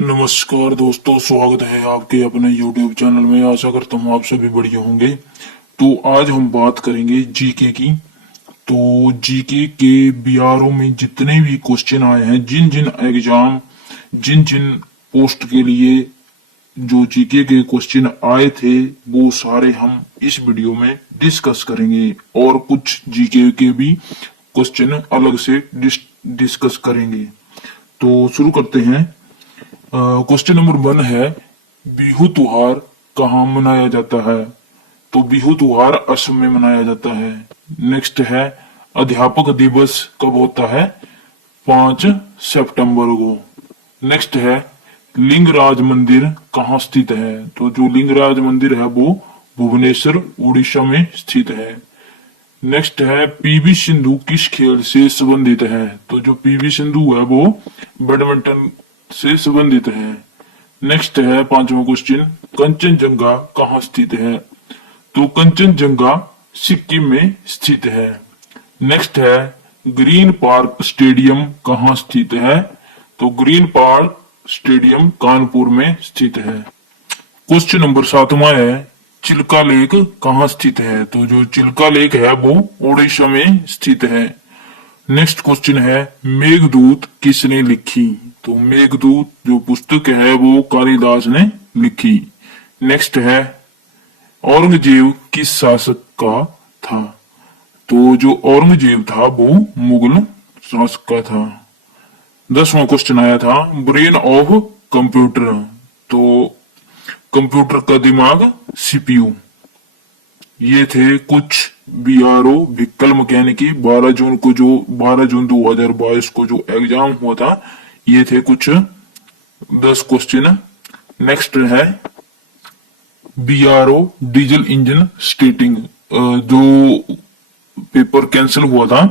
नमस्कार दोस्तों, स्वागत है आपके अपने YouTube चैनल में। आशा करता हूँ आप सभी बढ़िया होंगे। तो आज हम बात करेंगे जीके की। तो जीके के बीआरओ में जितने भी क्वेश्चन आए हैं, जिन जिन पोस्ट के लिए जो जीके के क्वेश्चन आए थे, वो सारे हम इस वीडियो में डिस्कस करेंगे और कुछ जीके के भी क्वेश्चन अलग से डिस्कस करेंगे। तो शुरू करते हैं। क्वेश्चन नंबर 1 है, बिहू त्योहार कहाँ मनाया जाता है? तो बिहू त्योहार असम में मनाया जाता है। नेक्स्ट है, अध्यापक दिवस कब होता है? 5 सितंबर को। नेक्स्ट है, लिंगराज मंदिर कहाँ स्थित है? तो जो लिंगराज मंदिर है वो भुवनेश्वर उड़ीसा में स्थित है। नेक्स्ट है, पीवी सिंधु किस खेल से संबंधित है? तो जो पीवी सिंधु है वो बैडमिंटन से संबंधित है। नेक्स्ट है 5वां क्वेश्चन, कंचनजंगा कहाँ स्थित है? तो कंचनजंगा सिक्किम में स्थित है। नेक्स्ट है, ग्रीन पार्क स्टेडियम कहाँ स्थित है? तो ग्रीन पार्क स्टेडियम कानपुर में स्थित है। क्वेश्चन नंबर 7वां है, चिल्का लेक कहाँ स्थित है? तो जो चिल्का लेक है वो ओडिशा में स्थित है। नेक्स्ट क्वेश्चन है, मेघदूत किसने लिखी? तो मेघदूत जो पुस्तक है वो कालिदास ने लिखी। नेक्स्ट है, औरंगजेब किस शासक का था? तो जो औरंगजेब था वो मुगल शासक का था। 10वां क्वेश्चन आया था, ब्रेन ऑफ कंप्यूटर। तो कंप्यूटर का दिमाग सीपीयू। ये थे कुछ बीआरओ व्हीकल मैकेनिक 12 जून 2022 को जो एग्जाम हुआ था, ये थे कुछ 10 क्वेश्चन। नेक्स्ट है बीआरओ डीजल इंजन स्टेटिंग, जो पेपर कैंसिल हुआ था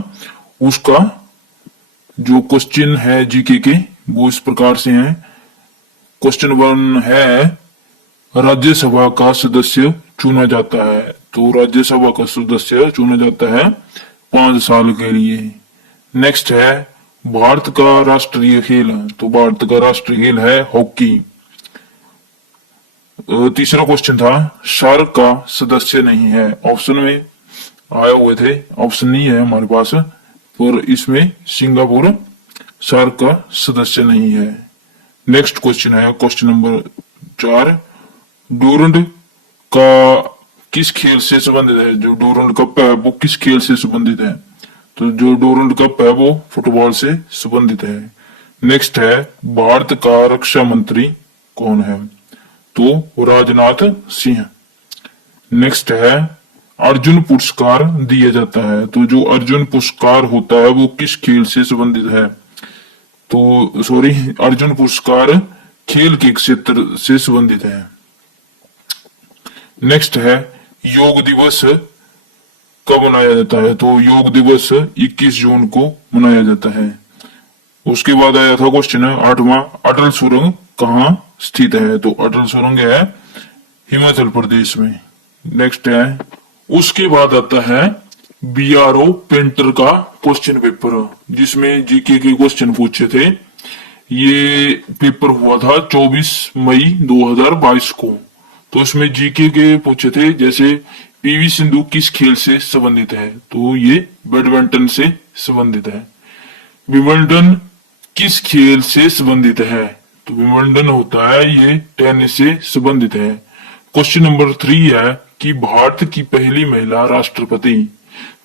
उसका जो क्वेश्चन है जीके के वो इस प्रकार से हैं। क्वेश्चन 1 है, राज्यसभा का सदस्य चुना जाता है? तो राज्यसभा का सदस्य चुना जाता है 5 साल के लिए। नेक्स्ट है, भारत का राष्ट्रीय खेल? तो भारत का राष्ट्रीय खेल है हॉकी। तीसरा क्वेश्चन था, सार्क का सदस्य नहीं है? ऑप्शन में आए हुए थे, ऑप्शन नहीं है हमारे पास, पर इसमें सिंगापुर सार्क का सदस्य नहीं है। नेक्स्ट क्वेश्चन है क्वेश्चन नंबर 4, डूरंड का किस खेल से संबंधित है? जो डूरंड कप है वो किस खेल से संबंधित है? तो जो डूरंड कप है वो फुटबॉल से संबंधित है। नेक्स्ट है, भारत का रक्षा मंत्री कौन है? तो राजनाथ सिंह। नेक्स्ट है, अर्जुन पुरस्कार दिया जाता है? तो जो अर्जुन पुरस्कार होता है वो किस खेल से संबंधित है? तो सॉरी, अर्जुन पुरस्कार खेल के क्षेत्र से संबंधित है। नेक्स्ट है, योग दिवस कब मनाया जाता है? तो योग दिवस 21 जून को मनाया जाता है। उसके बाद आया था क्वेश्चन 8वां, अटल सुरंग कहाँ स्थित है? तो अटल सुरंग है हिमाचल प्रदेश में। नेक्स्ट है, उसके बाद आता है बीआरओ पेंटर का क्वेश्चन पेपर, जिसमें जीके के क्वेश्चन पूछे थे। ये पेपर हुआ था 24 मई 2022 को। तो इसमें जीके के पूछे थे, जैसे पीवी सिंधु किस खेल से संबंधित है? तो ये बैडमिंटन से संबंधित है। विंबलडन किस खेल से संबंधित है? तो विंबलडन होता है ये टेनिस से संबंधित है। क्वेश्चन नंबर 3 है कि भारत की पहली महिला राष्ट्रपति?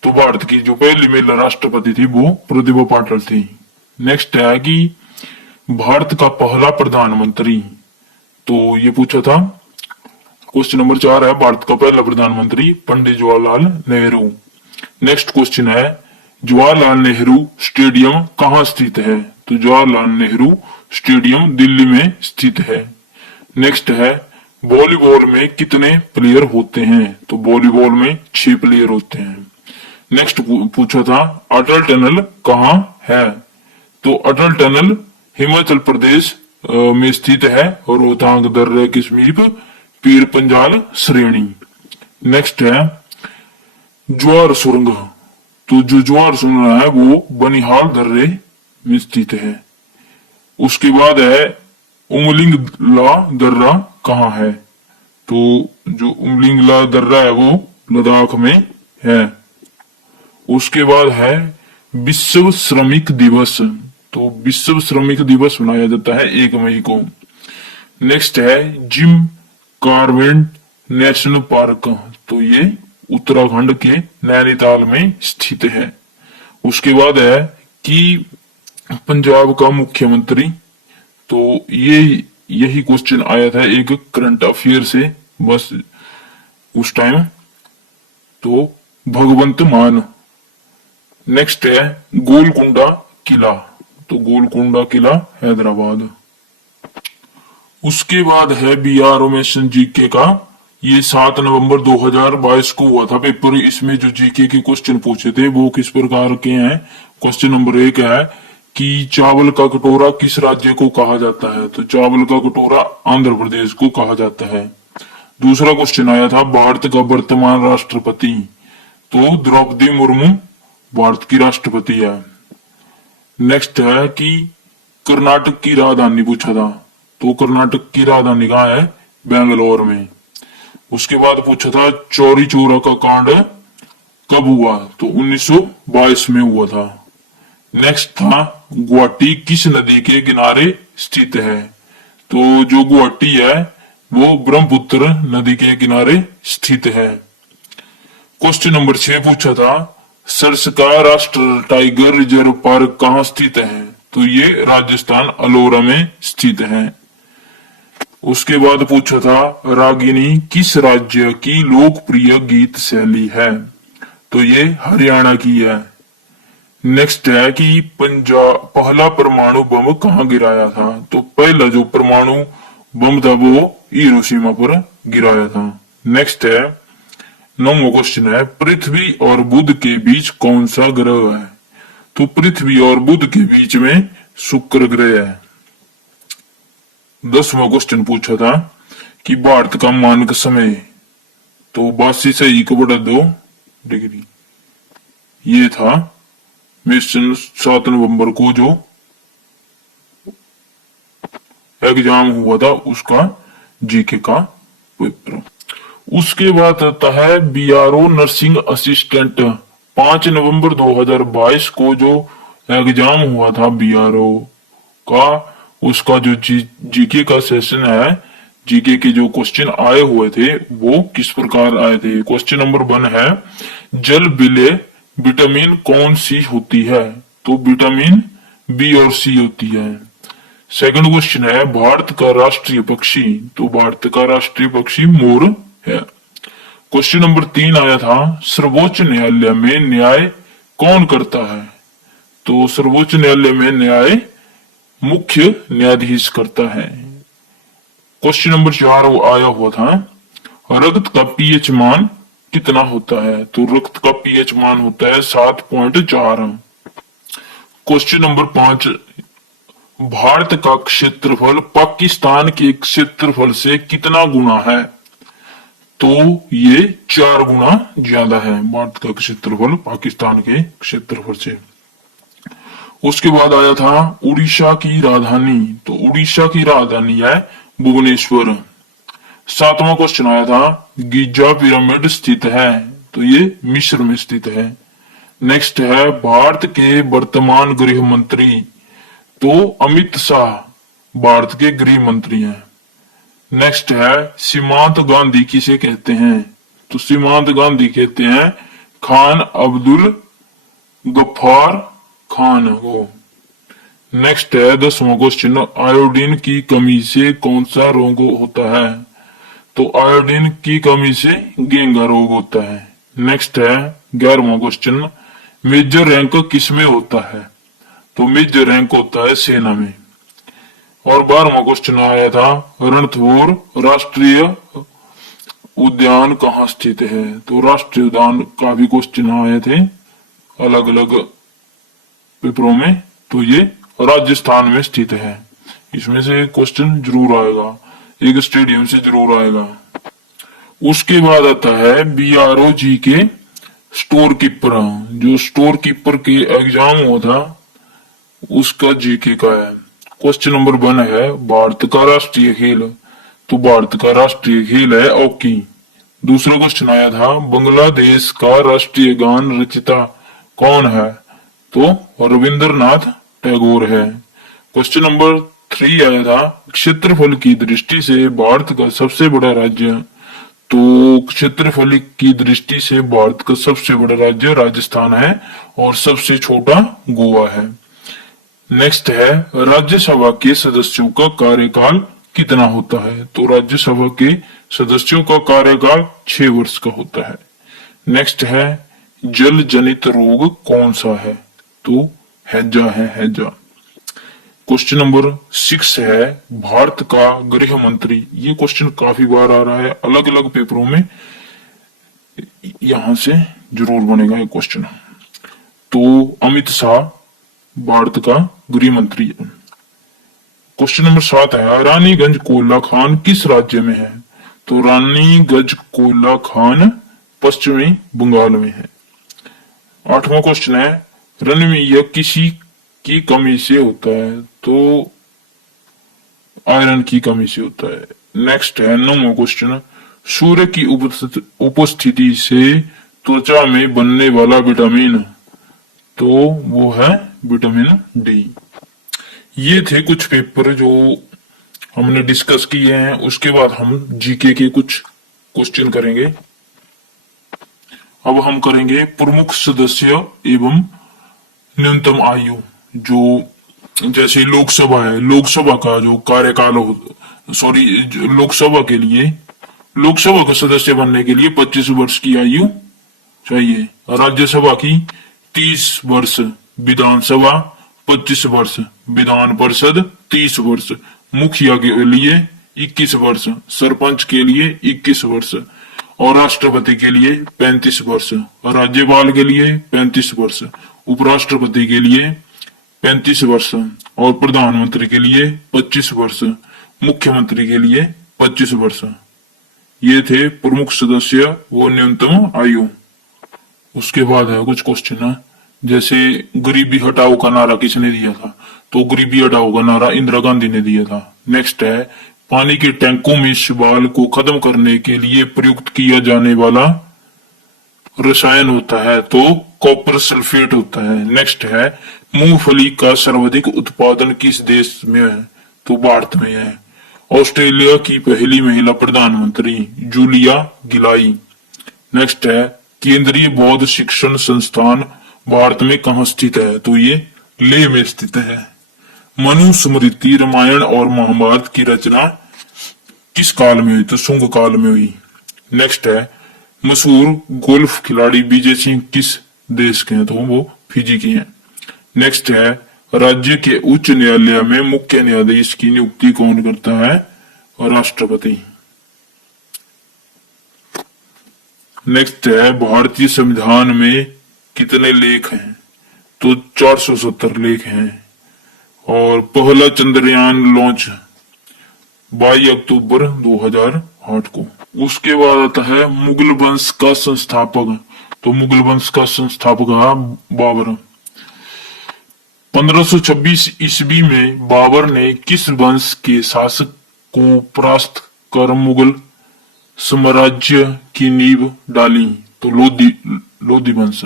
तो भारत की जो पहली महिला राष्ट्रपति थी वो प्रतिभा पाटिल थी। नेक्स्ट है कि भारत का पहला प्रधानमंत्री? तो ये पूछा था। क्वेश्चन नंबर 4 है, भारत का पहला प्रधानमंत्री पंडित जवाहरलाल नेहरू। नेक्स्ट क्वेश्चन है, जवाहरलाल नेहरू स्टेडियम कहाँ स्थित है? तो जवाहरलाल नेहरू स्टेडियम दिल्ली में स्थित है। नेक्स्ट है, वॉलीबॉल में कितने प्लेयर होते हैं? तो वॉलीबॉल में 6 प्लेयर होते हैं। नेक्स्ट पूछा था, अटल टनल कहाँ है? तो अटल टनल हिमाचल प्रदेश में स्थित है, रोहतांग दर्रे के समीप पीर पंजाल श्रेणी। नेक्स्ट है, ज्वार सुरंग? तो जो ज्वार सुरंग है वो बनिहाल दर्रे में स्थित है। उसके बाद है उमलिंग ला दर्रा कहाँ है? तो जो उमलिंग ला दर्रा है वो लद्दाख में है। उसके बाद है विश्व श्रमिक दिवस। तो विश्व श्रमिक दिवस मनाया जाता है 1 मई को। नेक्स्ट है जिम कार्बेट नेशनल पार्क। तो ये उत्तराखंड के नैनीताल में स्थित है। उसके बाद है कि पंजाब का मुख्यमंत्री, तो ये यही क्वेश्चन आया था एक करंट अफेयर से बस उस टाइम, तो भगवंत मान। नेक्स्ट है गोलकुंडा किला। तो गोलकुंडा किला हैदराबाद। उसके बाद है बीआरओ में जीके का। ये 7 नवंबर 2022 को हुआ था पेपर। इसमें जो जीके के क्वेश्चन पूछे थे वो किस प्रकार के हैं। क्वेश्चन नंबर 1 है कि चावल का कटोरा किस राज्य को कहा जाता है? तो चावल का कटोरा आंध्र प्रदेश को कहा जाता है। दूसरा क्वेश्चन आया था भारत का वर्तमान राष्ट्रपति। तो द्रौपदी मुर्मू भारत की राष्ट्रपति है। नेक्स्ट है कि कर्नाटक की राजधानी पूछा था। तो कर्नाटक की राजधानी कहाँ है? बेंगलोर में। उसके बाद पूछा था चौरी चौरा का कांड कब हुआ? तो 1922 में हुआ था। नेक्स्ट था गुवाहाटी किस नदी के किनारे स्थित है? तो जो गुवाहाटी है वो ब्रह्मपुत्र नदी के किनारे स्थित है। क्वेश्चन नंबर 6 पूछा था सरसका राष्ट्रीय टाइगर रिजर्व पार्क कहाँ स्थित है? तो ये राजस्थान अलोरा में स्थित है। उसके बाद पूछा था रागिनी किस राज्य की लोकप्रिय गीत शैली है? तो ये हरियाणा की है। नेक्स्ट है कि पंजाब पहला परमाणु बम कहाँ गिराया था? तो पहला जो परमाणु बम था वो हिरोशिमा पर गिराया था। नेक्स्ट है 9वां क्वेश्चन है पृथ्वी और बुध के बीच कौन सा ग्रह है? तो पृथ्वी और बुध के बीच में शुक्र ग्रह है। 10वां क्वेश्चन पूछा था कि भारत का मानक समय। तो 82 से E/2 ये था मिशन 7 नवंबर को जो एग्जाम हुआ था उसका जीके का पेपर। उसके बाद आता है बीआरओ नर्सिंग असिस्टेंट। 5 नवंबर 2022 को जो एग्जाम हुआ था बीआरओ का, उसका जो जीके का सेशन है, जीके के जो क्वेश्चन आए हुए थे वो किस प्रकार आए थे। क्वेश्चन नंबर 1 है जल विलेय विटामिन कौन सी होती है? तो विटामिन बी और सी होती है। सेकंड क्वेश्चन है भारत का राष्ट्रीय पक्षी। तो भारत का राष्ट्रीय पक्षी मोर है। क्वेश्चन नंबर 3 आया था सर्वोच्च न्यायालय में न्याय कौन करता है? तो सर्वोच्च न्यायालय में न्याय मुख्य न्यायाधीश करता है। क्वेश्चन नंबर 4 आया हुआ था रक्त का पीएच मान कितना होता है? तो रक्त का पीएच मान होता है 7.4। क्वेश्चन नंबर 5 भारत का क्षेत्रफल पाकिस्तान के क्षेत्रफल से कितना गुना है? तो ये 4 गुना ज्यादा है भारत का क्षेत्रफल पाकिस्तान के क्षेत्रफल से। उसके बाद आया था उड़ीसा की राजधानी। तो उड़ीसा की राजधानी है भुवनेश्वर। 7वां क्वेश्चन आया था गिजा पिरामिड स्थित है। तो ये मिस्र में स्थित है। नेक्स्ट है भारत के वर्तमान गृह मंत्री। तो अमित शाह भारत के गृह मंत्री हैं। नेक्स्ट है सीमांत गांधी किसे कहते हैं? तो सीमांत गांधी कहते हैं खान अब्दुल गफ्फार खान को। नेक्स्ट है 10वां क्वेश्चन आयोडीन की कमी से कौन सा रोग होता है? तो आयोडीन की कमी से गेंगा रोग होता है। नेक्स्ट है 11वां क्वेश्चन मेजर रैंक किस में होता है? तो मेजर रैंक होता है सेना में। और 12वां क्वेश्चन आया था रणथंभौर राष्ट्रीय उद्यान कहाँ स्थित है? तो राष्ट्रीय उद्यान काफी क्वेश्चन आए थे अलग अलग पेपरों में। तो ये राजस्थान में स्थित है। इसमें से क्वेश्चन जरूर आएगा, एक स्टेडियम से जरूर आएगा। उसके बाद आता है बीआरओ जी के स्टोर कीपर। जो स्टोर कीपर के एग्जाम हुआ था उसका जीके का है। क्वेश्चन नंबर 1 है भारत का राष्ट्रीय खेल। तो भारत का राष्ट्रीय खेल है हॉकी। दूसरा क्वेश्चन आया था बांग्लादेश का राष्ट्रीय गान रचिता कौन है? तो रविंद्रनाथ टैगोर है। क्वेश्चन नंबर 3 आया था क्षेत्रफल की दृष्टि से भारत का सबसे बड़ा राज्य। तो क्षेत्रफल की दृष्टि से भारत का सबसे बड़ा राज्य राजस्थान है और सबसे छोटा गोवा है। नेक्स्ट है राज्यसभा के सदस्यों का कार्यकाल कितना होता है? तो राज्यसभा के सदस्यों का कार्यकाल 6 वर्ष का होता है। नेक्स्ट है जल जनित रोग कौन सा है? तो हैजा है, हैजा। क्वेश्चन नंबर 6 है भारत का गृह मंत्री। ये क्वेश्चन काफी बार आ रहा है अलग अलग पेपरों में, यहां से जरूर बनेगा ये क्वेश्चन। तो अमित शाह भारत का गृह मंत्री है। क्वेश्चन नंबर 7 है रानीगंज कोयला खान किस राज्य में है? तो रानीगंज कोयला खान पश्चिमी बंगाल में है। 8वां क्वेश्चन है रनमीय किसी की कमी से होता है? तो आयरन की कमी से होता है। नेक्स्ट है 9वां क्वेश्चन सूर्य की उपस्थिति से त्वचा में बनने वाला विटामिन। तो वो है विटामिन डी। ये थे कुछ पेपर जो हमने डिस्कस किए हैं। उसके बाद हम जीके के कुछ क्वेश्चन करेंगे। अब हम करेंगे प्रमुख सदस्य एवं न्यूनतम आयु। जो जैसे लोकसभा है, लोकसभा का जो कार्यकाल हो, लोकसभा का सदस्य बनने के लिए 25 वर्ष की आयु चाहिए। राज्यसभा की 30 वर्ष, विधानसभा 25 वर्ष, विधान परिषद 30 वर्ष, मुखिया के लिए 21 वर्ष, सरपंच के लिए 21 वर्ष और राष्ट्रपति के लिए 35 वर्ष, राज्यपाल के लिए 35 वर्ष, उपराष्ट्रपति के लिए 35 वर्ष और प्रधानमंत्री के लिए 25 वर्ष, मुख्यमंत्री के लिए 25 वर्ष। ये थे प्रमुख सदस्य व न्यूनतम आयु। उसके बाद है कुछ क्वेश्चन, जैसे गरीबी हटाओ का नारा किसने दिया था? तो गरीबी हटाओ का नारा इंदिरा गांधी ने दिया था। नेक्स्ट है पानी के टैंकों में शैवाल को खत्म करने के लिए प्रयुक्त किया जाने वाला रसायन होता है? तो कॉपर सल्फेट होता है। नेक्स्ट है मूंगफली का सर्वाधिक उत्पादन किस देश में है? तो भारत में है। ऑस्ट्रेलिया की पहली महिला प्रधानमंत्री जूलिया गिलाई। नेक्स्ट है केंद्रीय बौद्ध शिक्षण संस्थान भारत में कहाँ स्थित है? तो ये लेह में स्थित है। मनुस्मृति रामायण और महाभारत की रचना किस काल में हुई? तो शुंग काल में हुई। नेक्स्ट है मशहूर गोल्फ खिलाड़ी विजय सिंह किस देश के हैं? तो वो फिजी के हैं। नेक्स्ट है राज्य के उच्च न्यायालय में मुख्य न्यायाधीश की नियुक्ति कौन करता है? राष्ट्रपति। नेक्स्ट है भारतीय संविधान में कितने लेख हैं? तो 470 लेख हैं। और पहला चंद्रयान लॉन्च 22 अक्टूबर 2008 को। उसके बाद आता है मुगल वंश का संस्थापक। तो मुगल वंश का संस्थापक है बाबर। 1526 ईस्वी में बाबर ने किस वंश के शासक को परास्त कर मुगल साम्राज्य की नींव डाली? तो लोधी वंश।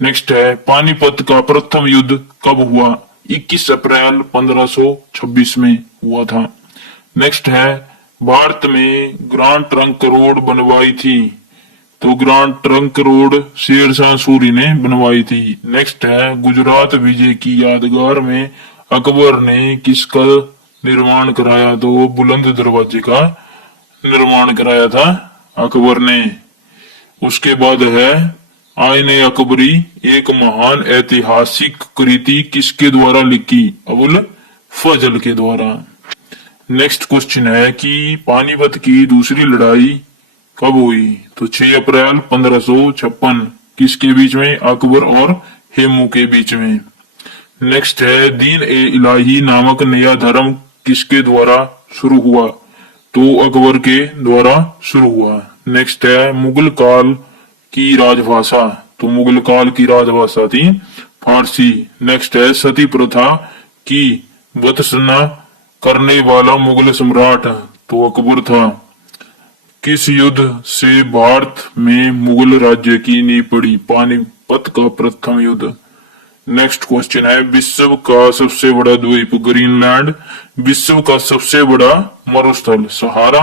नेक्स्ट है पानीपत का प्रथम युद्ध कब हुआ? 21 अप्रैल 1526 में हुआ था। नेक्स्ट है भारत में ग्रांड ट्रंक रोड बनवाई थी? तो grand trunk road Sher Shah Suri ने बनवाई थी। नेक्स्ट है गुजरात विजय की यादगार में अकबर ने किसका निर्माण कराया? तो बुलंद दरवाजे का निर्माण कराया था अकबर ने। उसके बाद है आईने अकबरी एक महान ऐतिहासिक कृति किसके द्वारा लिखी? अबुल फजल के द्वारा। नेक्स्ट क्वेश्चन है कि पानीपत की दूसरी लड़ाई कब हुई? तो 6 अप्रैल 1556। किसके बीच में? अकबर और हेमू के बीच में। नेक्स्ट है दीन ए इलाही नामक नया धर्म किसके द्वारा शुरू हुआ? तो अकबर के द्वारा शुरू हुआ। नेक्स्ट है मुगल काल की राजभाषा। तो मुगल काल की राजभाषा थी फारसी। नेक्स्ट है सती प्रथा की वध न करने वाला मुगल सम्राट तो अकबर था। किस युद्ध से भारत में मुगल राज्य की नींव पड़ी? पानीपत का प्रथम युद्ध। नेक्स्ट क्वेश्चन है, विश्व का सबसे बड़ा द्वीप ग्रीनलैंड, विश्व का सबसे बड़ा मरुस्थल सहारा,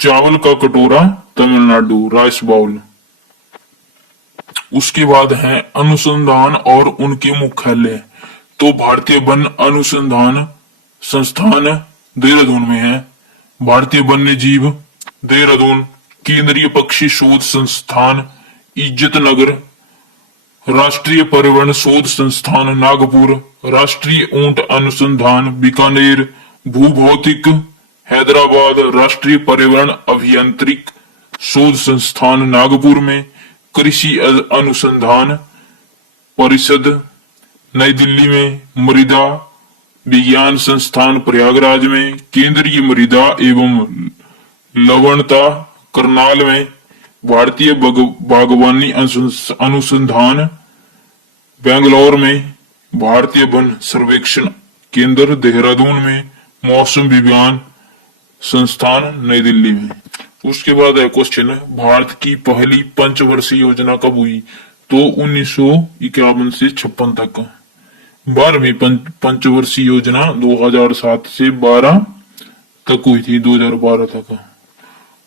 चावल का कटोरा तमिलनाडु राइस बाउल। उसके बाद है अनुसंधान और उनके मुख्यालय। तो भारतीय वन अनुसंधान संस्थान देहरादून में है, भारतीय वन्य जीव देहरादून, केंद्रीय पक्षी शोध संस्थान इज्जत नगर, राष्ट्रीय पर्यावरण शोध संस्थान नागपुर, राष्ट्रीय ऊंट अनुसंधान बीकानेर, भूभौतिक हैदराबाद, राष्ट्रीय पर्यावरण अभियांत्रिक शोध संस्थान नागपुर में, कृषि अनुसंधान परिषद नई दिल्ली में, मृदा विज्ञान संस्थान प्रयागराज में, केंद्रीय मृदा एवं लवणता करनाल में, भारतीय बागवानी अनुसंधान बेंगलोर में, भारतीय वन सर्वेक्षण केंद्र देहरादून में, मौसम विज्ञान संस्थान नई दिल्ली में। उसके बाद है क्वेश्चन, भारत की पहली पंचवर्षीय योजना कब हुई? तो 1951 से 56 तक। 12वीं पंचवर्षीय योजना 2007 से 12 तक हुई थी, 2012 तक।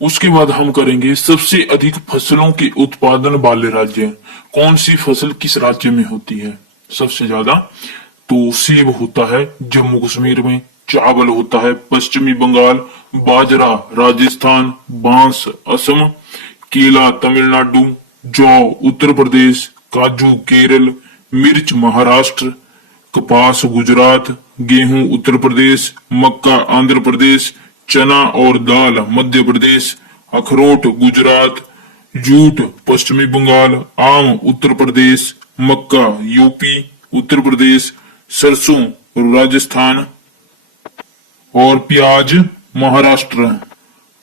उसके बाद हम करेंगे सबसे अधिक फसलों के उत्पादन वाले राज्य। कौन सी फसल किस राज्य में होती है सबसे ज्यादा? तो सेब होता है जम्मू कश्मीर में, चावल होता है पश्चिमी बंगाल, बाजरा राजस्थान, बांस असम, केला तमिलनाडु, जौ उत्तर प्रदेश, काजू केरल, मिर्च महाराष्ट्र, कपास गुजरात, गेहूं उत्तर प्रदेश, मक्का आंध्र प्रदेश, चना और दाल मध्य प्रदेश, अखरोट गुजरात, जूट पश्चिमी बंगाल, आम उत्तर प्रदेश, मक्का यूपी उत्तर प्रदेश, सरसों राजस्थान और प्याज महाराष्ट्र,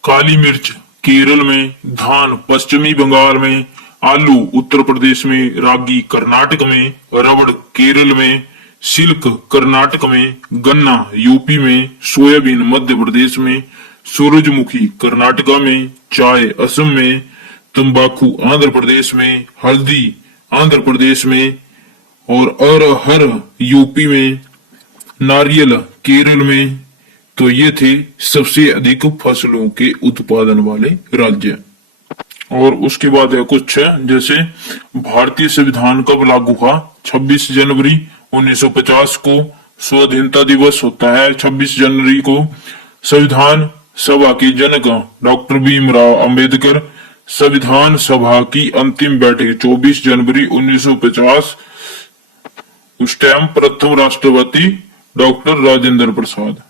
काली मिर्च केरल में, धान पश्चिमी बंगाल में, आलू उत्तर प्रदेश में, रागी कर्नाटक में, रबड़ केरल में, सिल्क कर्नाटक में, गन्ना यूपी में, सोयाबीन मध्य प्रदेश में, सूरजमुखी कर्नाटका में, चाय असम में, तंबाकू आंध्र प्रदेश में, हल्दी आंध्र प्रदेश में और अरहर यूपी में, नारियल केरल में। तो ये थे सबसे अधिक फसलों के उत्पादन वाले राज्य। और उसके बाद है कुछ जैसे भारतीय संविधान कब लागू हुआ? 26 जनवरी 1950 को स्वाधीनता दिवस होता है। 26 जनवरी को संविधान सभा के जनक डॉक्टर भीमराव अंबेडकर, संविधान सभा की अंतिम बैठक 24 जनवरी 1950, उस टाइम प्रथम राष्ट्रपति डॉक्टर राजेंद्र प्रसाद।